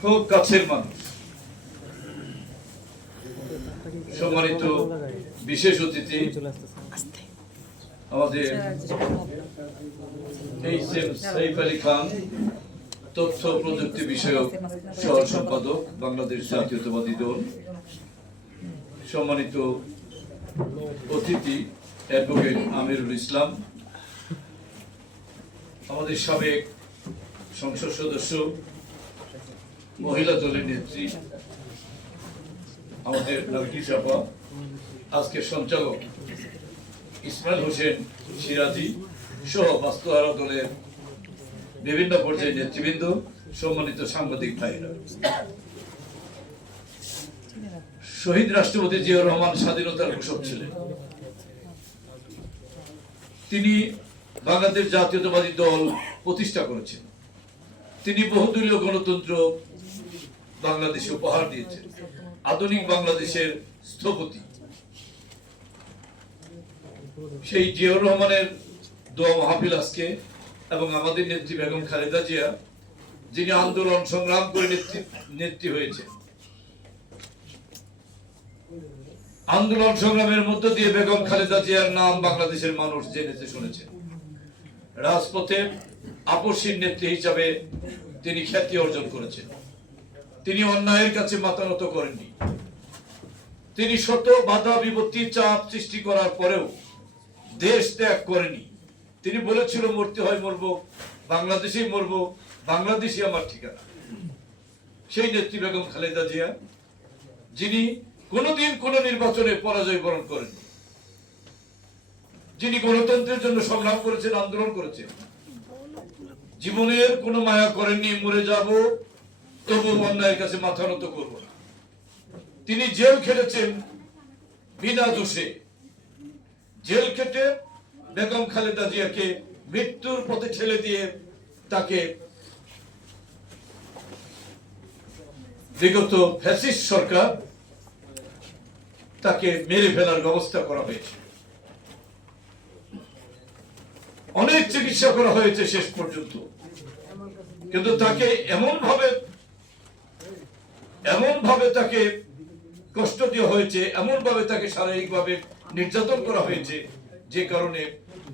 খুব কাছের মানুষ, সম্মানিত বিশেষ অতিথি আমাদের এইচ.এম. সাইফ আলী খান, তথ্য প্রযুক্তি বিষয়ক সহ সম্পাদক, বাংলাদেশ জাতীয়তাবাদী দল, সম্মানিত অতিথি অ্যাডভোকেট আমিরুল ইসলাম, আমাদের সাবেক সংসদ সদস্য, মহিলা দলের নেত্রী আমাদের নারগিস আপা, আজকের সঞ্চালক ইসমাইল হোসেন সিরাজি সহ বাস্তহারা দলের বিভিন্ন পর্যায়ের নেতৃবৃন্দ, সম্মানিত সাংবাদিক ভাইরা, শহীদ রাষ্ট্রপতি জিয়াউর রহমান স্বাধীনতার ঘোষক ছিলেন। তিনি বাংলাদেশ জাতীয়তাবাদী দল প্রতিষ্ঠা করেছেন। তিনি বহুদলীয় গণতন্ত্র বাংলাদেশে উপহার দিয়েছেন, আধুনিক বাংলাদেশের স্থপতি। সেই জিয়াউর রহমানের দোয়া মাহফিল আজকে, এবং আমাদের নেত্রী বেগম খালেদা জিয়া, যিনি আন্দোলন সংগ্রাম করে নেত্রী হয়েছেন। আন্দোলন সংগ্রামের মধ্য দিয়ে বেগম খালেদা জিয়ার নাম বাংলাদেশের মানুষ জেনেছে, শুনেছেন। রাজপথে আপসীর নেত্রী হিসাবে তিনি খ্যাতি অর্জন করেছেন। তিনি অন্যায়ের কাছে মাথা নত করেননি। তিনি শত বাধা বিপত্তি চাপ সৃষ্টি করার পরেও দেশ ত্যাগ করেনি। তিনি বলেছিল, মরতে হয় মরবো, বাংলাদেশেই মরবো, বাংলাদেশই আমার ঠিকানা। সেই নেত্রী বেগম খালেদা জিয়া, যিনি কোনোদিন কোন নির্বাচনে পরাজয় বরণ করেননি, যিনি গণতন্ত্রের জন্য সংগ্রাম করেছেন, আন্দোলন করেছেন, জীবনের কোনো মায়া করেননি, মরে যাব তবু অন্যায়ের কাছে মাথা নত করব না। তিনি জেল খেটেছেন বিনা দোষে। জেল খেটে বেগম খালেদা জিয়াকে মৃত্যুর পথে ঠেলে দিয়ে তাকে বিগত ফ্যাসিস্ট সরকার তাকে মেরে ফেলার ব্যবস্থা করা হয়েছে। অনেক চিকিৎসা করা হয়েছে শেষ পর্যন্ত, কিন্তু তাকে এমন ভাবে তাকে কষ্ট দেওয়া হয়েছে, এমন ভাবে তাকে শারীরিকভাবে নির্যাতন করা হয়েছে, যে কারণে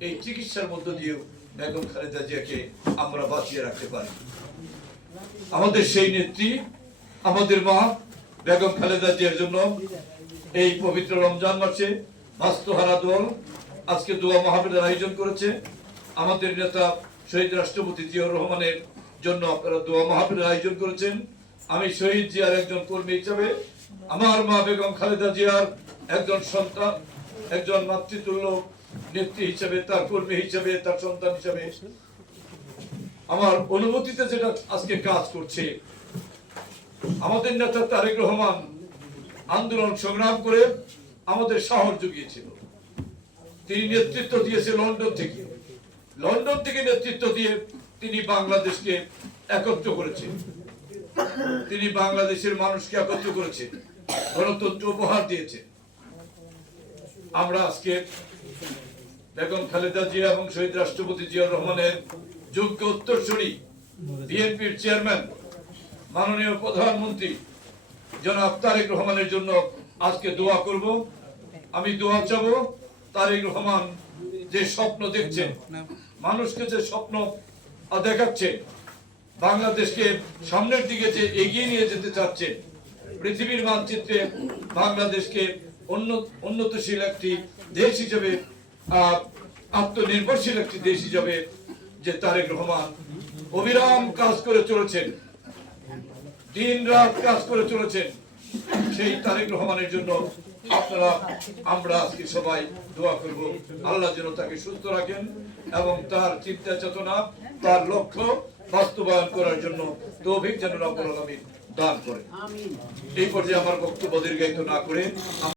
এই চিকিৎসার মধ্য দিয়েও বেগম খালেদা জিয়াকে আমরা বাঁচিয়ে রাখতে পারি। আমাদের সেই নেত্রী, আমাদের মা বেগম খালেদা জিয়ার জন্য এই পবিত্র রমজান মাসে বাস্তহারা দল আজকে দোয়া মাহফিলের আয়োজন করেছে। আমাদের নেতা শহীদ রাষ্ট্রপতি জিয়াউর রহমানের জন্য আপনারা দোয়া মাহফিলের আয়োজন করেছেন। আমি শহীদ জিয়ার একজন কর্মী হিসাবে, আমার মা বেগম খালেদা জিয়ার একজন সন্তান, একজন মাতৃতুল্য নেত্রী হিসেবে, তার কর্মী হিসেবে, তার সন্তান হিসেবে আমার অনুভূতিতে যেটা আজকে কাজ করছে, আমাদের নেতা তারেক রহমান আন্দোলন সংগ্রাম করে আমাদের সাহস জুগিয়েছিল। তিনি নেতৃত্ব দিয়েছে লন্ডন থেকে নেতৃত্ব দিয়ে তিনি বাংলাদেশকে একত্র করেছেন। তিনি বাংলাদেশের মানুষকে একত্র করেছেন, গণতন্ত্র উপহার দিয়েছেন। আমরা আজকে বেগম খালেদা জিয়া এবং শহীদ রাষ্ট্রপতি জিয়াউর রহমানের যোগ্য উত্তরসূরি বিএনপির চেয়ারম্যান, মাননীয় প্রধানমন্ত্রী জনাব তারেক রহমানের জন্য আজকে দোয়া করব। আমি দোয়া চাবো, তারেক রহমান যে স্বপ্ন দেখছেন, মানুষকে যে স্বপ্ন দেখাচ্ছে, বাংলাদেশকে সামনের দিকে যে এগিয়ে নিয়ে যেতে চাচ্ছে, পৃথিবীর মানচিত্রে বাংলাদেশকে উন্নতশীল একটি দেশ হিসেবে, আত্মনির্ভরশীল একটি দেশ হিসেবে যে তারেক রহমান অবিরাম কাজ করে চলেছেন, দিন রাত কাজ করে চলেছেন, সেই তারেক রহমানের জন্য আমরা আজকে সবাই দোয়া করব। আল্লাহ যেন তাকে সুস্থ রাখেন এবং তার চিন্তা চেতনা, তার লক্ষ্য বাস্তবায়ন করার জন্য তৌফিক যেন রব্বুল আলামিন দান করেন। এই পর্যায়ে আমার বক্তব্য দীর্ঘায়িত না করে